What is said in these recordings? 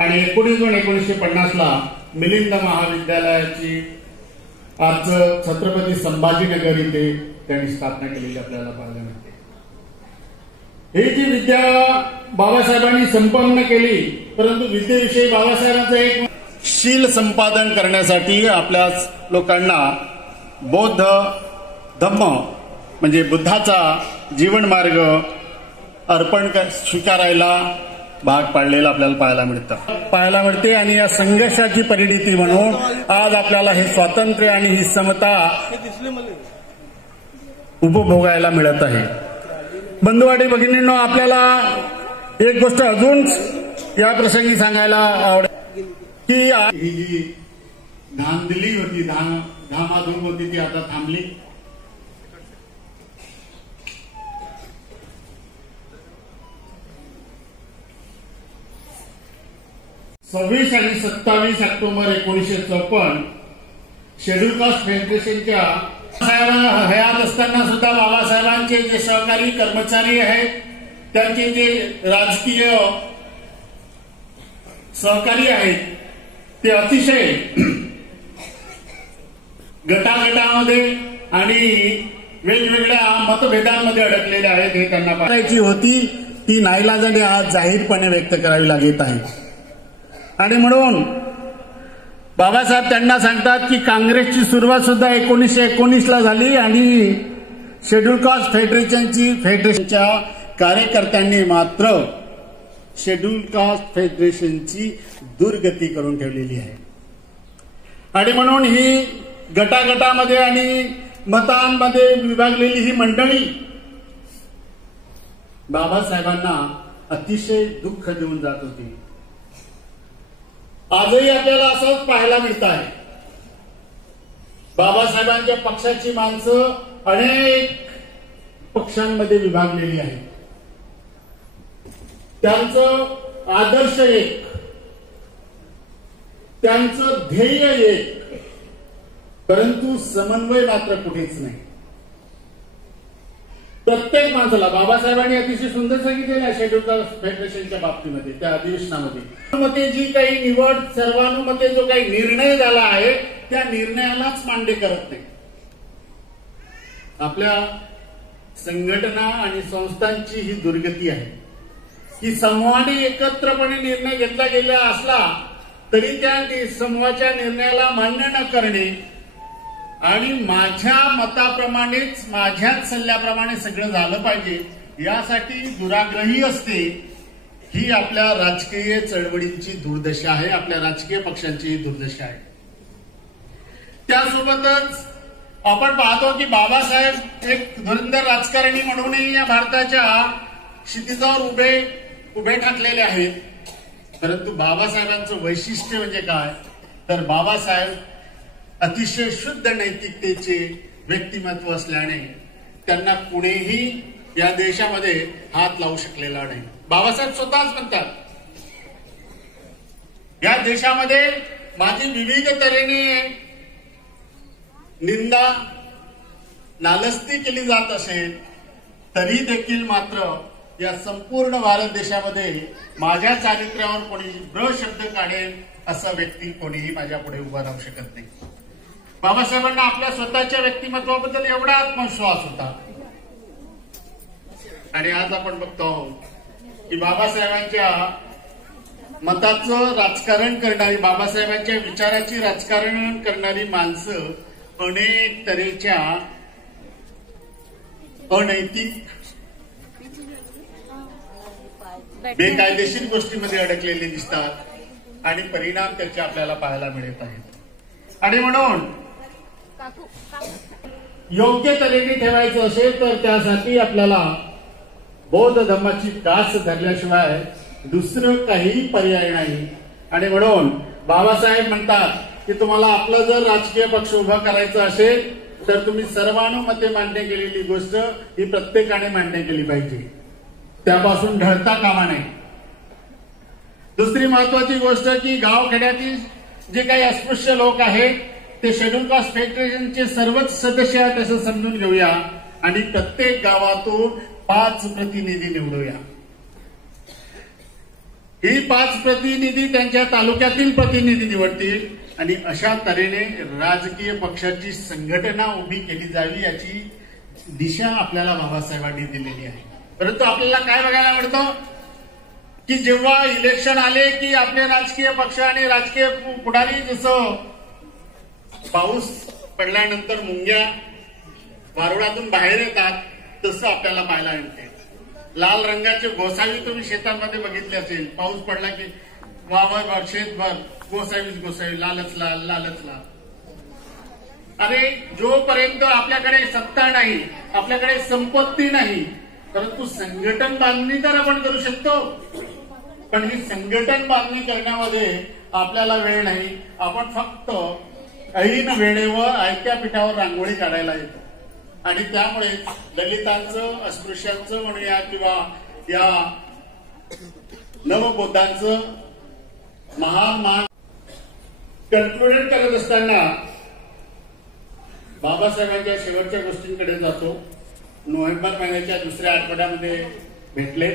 आणि 19 जून 1950ला मिलिंद महाविद्यालयाची आज छत्रपती संभाजीनगर इथे त्यांनी स्थापना केलेली आपल्याला पाहायला मिळते। ही जी विद्या बाबासाहेबांनी संपन्न केली, परंतु विद्येविषयी बाबासाहेबांचं एक शील संपादन करण्यासाठी आपल्या लोकांना बौद्ध धम्म म्हणजे बुद्धाचा जीवन मार्ग अर्पण स्वीकारायला भाग पाडलेला आपल्याला पाहायला मिळते आणि या संघर्षाची परिणिती म्हणून आज आपल्याला हे स्वातंत्र्य आणि ही समता उपभोगायला मिळत आहे। बंधू आणि भगिनींनो, आपल्याला एक गोष्ट अजून या प्रसंगी सांगायला आवडेल की ही जी धांदली होती, धामाधूम होती, ती आता थांबली। 26 आणि 27 ऑक्टोबर 1954 शेड्यूल कास्ट फेडरेशनच्या हयात असताना सुद्धा बाबासाहेबांचे जे सहकारी कर्मचारी आहेत, त्यांचे जे राजकीय सहकारी आहेत, ते अतिशय गटागटामध्ये आणि वेगवेगळ्या मतभेदांमध्ये अडकलेले आहेत। हे त्यांना पाहायची होती, ती नाईलाजाने आज जाहीरपणे व्यक्त करावी लागत आहे। आणि म्हणून बाबासाहेब त्यांना सांगतात की काँग्रेसची सुरुवात सुद्धा 1919ला झाली आणि शेड्यूल कास्ट फेडरेशनच्या कार्यकर्त्यांनी मात्र शेड्यूल कास्ट फेडरेशनची दुर्गती करून ठेवलेली आहे। आणि म्हणून ही गटागटामध्ये आणि मतांमध्ये विभागलेली ही मंडळी बाबासाहेबांना अतिशय दुःख देऊन जात होती। आजही आपल्याला असंच पाहायला मिळत आहे। बाबासाहेबांच्या पक्षाची माणसं अनेक पक्षांमध्ये विभागलेली आहेत। त्यांचं आदर्श एक, त्यांचं ध्येय एक, परंतु समन्वय मात्र कुठेच नाही। प्रत्येक माणसाला बाबासाहेबांनी अतिशय सुंदर सांगितलेलं आहे शेड्यूल कास्ट फेडरेशनच्या बाबतीमध्ये, त्या अधिवेशनामध्ये मते जी काही निवड सर्वानुमते जो काही निर्णय झाला आहे, त्या निर्णयालाच मान्य करत नाही। आपल्या संघटना आणि संस्थांची ही दुर्गती आहे की समूहाने एकत्रपणे निर्णय घेतला गेला असला तरी त्या समूहाच्या निर्णयाला मान्य न करणे आणि माझ्या मताप्रमाणेच माझ्याच सल्ल्याप्रमाणे सगळं झालं पाहिजे यासाठी दुराग्रही असते। ही आपल्या राजकीय चळवळींची दुर्दशा आहे, आपल्या राजकीय पक्षांची दुर्दशा आहे। त्यासोबतच आपण पाहतो की बाबासाहेब एक धुरंधर राजकारणी म्हणूनही या भारताच्या क्षितिजावर उभे ठाकलेले आहेत। परंतु बाबासाहेबांचं वैशिष्ट्य म्हणजे काय, तर बाबासाहेब अतिशय शुद्ध नैतिकतेचे व्यक्तिमत्व असल्याने त्यांना कुणीही या देशामध्ये हात लावू शकलेला नाही। बाबासाहेब स्वतःच म्हणतात, या देशामध्ये माझी विविध तऱ्हेने निंदा नालस्ती केली जात असेल तरी देखील मात्र या संपूर्ण भारत देशामध्ये माझ्या चारित्र्यावर कोणी ब्र शब्द काढेल असा व्यक्ती कोणीही माझ्या पुढे उभा राहू शकत नाही। बाबासाहेबांना आपल्या स्वतःच्या व्यक्तिमत्वाबद्दल एवढा आत्मविश्वास होता। आणि आज आपण बघतो की बाबासाहेबांच्या मताचं राजकारण करणारी, बाबासाहेबांच्या विचाराची राजकारण करणारी माणसं अनेक तऱ्हेच्या अनैतिक बेकायदेशीर गोष्टींमध्ये अडकलेले दिसतात आणि परिणाम त्याचे आपल्याला पाहायला मिळत आहेत। आणि म्हणून योग्य तऱ्हेने ठेवायचं असेल तर त्यासाठी आपल्याला बौद्ध धर्माची कास धरल्याशिवाय दुसरं काही पर्याय नाही। आणि म्हणून बाबासाहेब म्हणतात की तुम्हाला आपलं जर राजकीय पक्ष उभा करायचा असेल तर तुम्ही सर्वानुमते मान्य केलेली गोष्ट ही प्रत्येकाने मान्य केली पाहिजे, त्यापासून ढळता कामा नये। दुसरी महत्वाची गोष्ट की गावखेड्यातील जे काही अस्पृश्य लोक आहेत ते शेड्यूल कास्ट फेडरेशनचे सर्वच सदस्य आहेत असं समजून घेऊया आणि प्रत्येक गावातून 5 प्रतिनिधी निवडूया। ही 5 प्रतिनिधी त्यांच्या तालुक्यातील प्रतिनिधी निवडतील आणि अशा तऱ्हेने राजकीय पक्षाची संघटना उभी केली जावी याची दिशा आपल्याला बाबासाहेबांनी दिलेली आहे. परंतु आपल्याला काय बघायला मिळतं की जेव्हा इलेक्शन आले की आपले राजकीय पक्ष आणि राजकीय पुढारी जसं पाऊस पडल्यानंतर मुंग्या वारुळातून बाहेर येतात तसं आपल्याला पाहायला मिळते. लाल रंगाचे गोसावी तुम्ही शेतांमध्ये बघितले असेल. पाऊस पडला की वावर शेतभर गोसावी लालच लाल लालच लाल. अरे जोपर्यंत आपल्याकडे सत्ता नाही, आपल्याकडे संपत्ती नाही, परंतु संघटन बांधणी तर आपण करू शकतो. पण ही संघटन बांधणी करण्यामध्ये आपल्याला वेळ नाही. आपण फक्त ऐन वेळेवर आयत्या पिठावर रांगोळी काढायला येतो आणि त्यामुळे दलितांचं, अस्पृश्यांचं म्हणूया किंवा या नवबोधांचं महान कन्क्लुडेड करत असताना बाबासाहेबांच्या शेवटच्या गोष्टींकडे जातो. नोव्हेंबर महिन्याच्या दुसऱ्या आठवड्यामध्ये भेटले.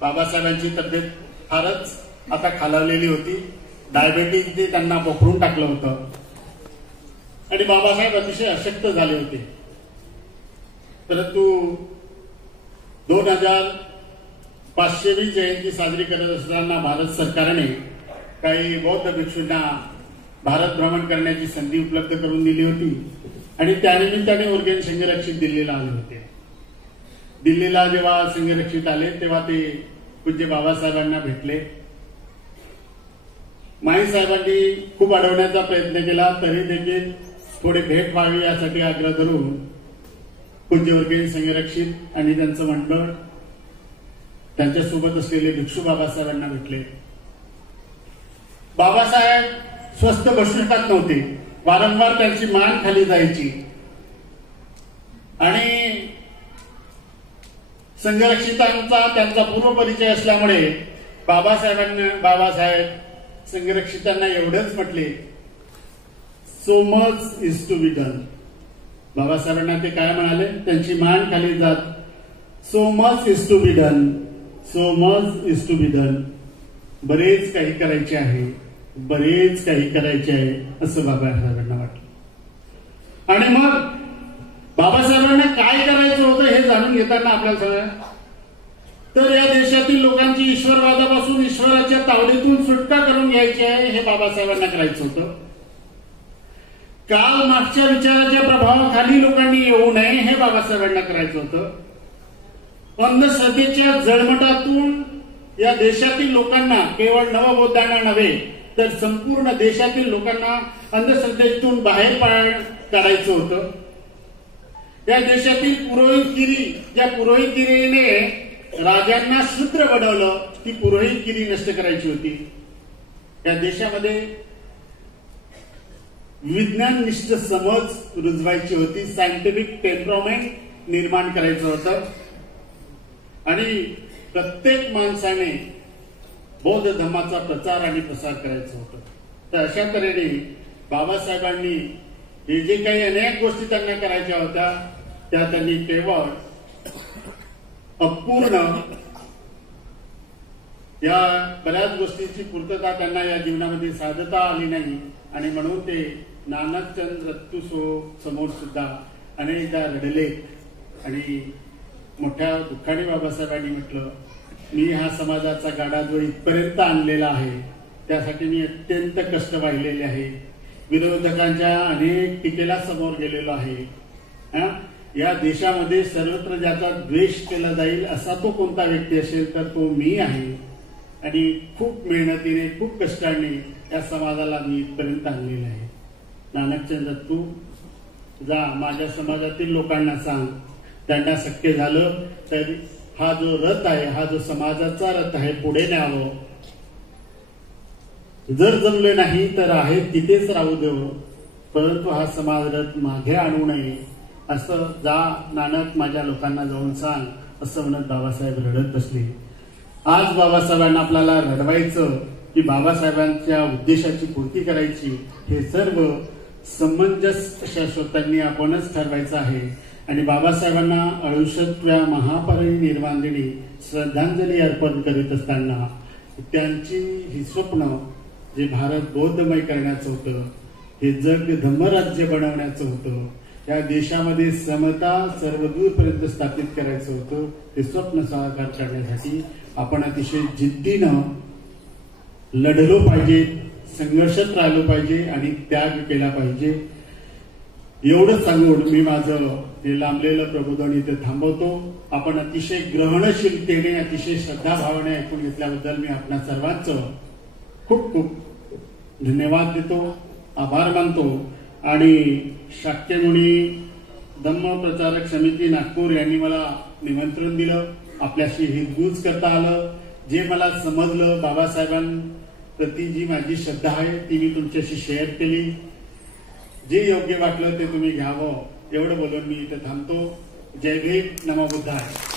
बाबासाहेबांची तब्येत फारच आता खालावलेली होती. डायबेटीजने त्यांना पोखरून टाकलं होतं आणि बाबासाहेब अतिशय अशक्त झाले होते. परंतु 2500वी जयंती साजरी करत असताना भारत सरकारने काही बौद्ध भिक्षूंना भारत भ्रमण करण्याची संधी उपलब्ध करून दिली होती आणि त्यानिमित्ताने ओर्गेन संघरक्षित दिल्लीला आले होते. दिल्लीला जेव्हा संघरक्षित आले तेव्हा ते पूज्य बाबासाहेबांना भेटले. माई साहेबांनी खूप अडवण्याचा प्रयत्न केला तरी देखील थोडे भेट व्हावी यासाठी आग्रह धरून पूज्य ओर्गेन संघरक्षित आणि त्यांचं मंडळ त्यांच्यासोबत असलेले भिक्षू बाबासाहेबांना भेटले. बाबासाहेब स्वस्थ बसू शकत नव्हते. वारंवार त्यांची मान खाली जायची आणि संघरक्षितांचा त्यांचा पूर्वपरिचय असल्यामुळे बाबासाहेब संघरक्षितांना एवढंच म्हटले, so much is to be done. बाबासाहेबांना ते काय म्हणाले, त्यांची मान खाली जात, so much is to be done, so much is to be done. बरेच काही करायचे आहे, बरेच काही करायचे आहे असं बाबासाहेबांना वाटलं. आणि मग बाबासाहेबांना काय करायचं होतं हे जाणून घेताना आपल्याला सांगा तर या देशातील लोकांची ईश्वरवादापासून ईश्वराच्या तावडीतून सुटका करून घ्यायची आहे हे बाबासाहेबांना करायचं होतं. काल मागच्या विचाराच्या प्रभावाखाली लोकांनी येऊ नये हे बाबासाहेबांना करायचं होतं. अंधश्रद्धेच्या जळमटातून या देशातील लोकांना, केवळ नवबोधांना नव्हे तर संपूर्ण देशातील लोकांना अंधश्रद्धेतून बाहेर काढायचं होतं. या देशातील पुरोहितगिरी, ज्या पुरोहितगिरीने राजांना शूद्र बनवलं, ती पुरोहितगिरी नष्ट करायची होती. या देशामध्ये विज्ञाननिष्ठ समज रुजवायची होती, सायंटिफिक टेम्परामेंट निर्माण करायचं होतं आणि प्रत्येक माणसाने बौद्ध धर्माचा प्रचार आणि प्रसार करायचा होता. तर अशा तऱ्हेने बाबासाहेबांनी हे जे काही अनेक गोष्टी त्यांना करायच्या होत्या त्या त्यांनी केवळ अपूर्ण, या बऱ्याच गोष्टींची पूर्तता त्यांना या जीवनामध्ये साधता आली नाही आणि म्हणून ते नानकचंद रत्तू समोर सुद्धा अनेकदा रडले आणि मोठ्या दुःखाने बाबासाहेबांनी म्हटलं, मी हा समाजाचा गाडा जो इथपर्यंत आणलेला आहे त्यासाठी मी अत्यंत कष्ट वाहिलेले आहे. विरोधकांच्या अनेक टीकेला समोर गेलेलो आहे. या देशामध्ये सर्वत्र ज्याचा द्वेष केला जाईल असा तो कोणता व्यक्ती असेल तर तो मी आहे आणि खूप मेहनतीने, खूप कष्टाने या समाजाला मी इथपर्यंत आणलेलं आहे. नानकचंद, तू जा माझ्या समाजातील लोकांना सांग, त्यांना शक्य झालं तर हा जो रथ आहे, हा जो समाजाचा रथ आहे, पुढे न्यावं. जर जमले नाही तर आहे तिथेच राहू देव, परंतु हा समाज रथ मागे आणू नये असं जा नानक माझ्या लोकांना जाऊन सांग, असं म्हणत बाबासाहेब रडत बसले. आज बाबासाहेबांना आपल्याला रडवायचं की बाबासाहेबांच्या उद्देशाची पूर्ती करायची, हे सर्व समंजस शाश्वतांनी आपणच ठरवायचं आहे. आणि बाबासाहेबांना आयुष्यातल्या महापरिनिर्वाण दिनी श्रद्धांजली अर्पण करीत असताना त्यांची ही स्वप्न जे भारत बौद्धमय करण्याचं होतं, हे जग धम्मराज्य बनवण्याचं होतं, या देशामध्ये समता सर्वदूरपर्यंत स्थापित करायचं होतं, ते स्वप्न साकार करण्यासाठी आपण अतिशय जिद्दीनं लढलो पाहिजे, संघर्षात राहिलो पाहिजे आणि त्याग केला पाहिजे. एवढं सांगून मी माझं हे लांबलेलं प्रबोधन इथे थांबवतो. आपण अतिशय ग्रहणशीलतेने, अतिशय श्रद्धाभावाने ऐकून घेतल्याबद्दल मी आपणा सर्वांचं खूप खूप धन्यवाद देतो, आभार मानतो. आणि शाक्यमुनी धम्म प्रचारक समिती नागपूर यांनी मला निमंत्रण दिलं, आपल्याशी हितगुज करता आलं. जे मला समजलं, बाबासाहेबांप्रती जी माझी श्रद्धा आहे ती मी तुमच्याशी शेअर केली. जे योग्य वाटलं ते तुम्ही घ्यावं, एवढं बोलून मी इथे थांबतो. जय भीम, नमो बुद्धाय.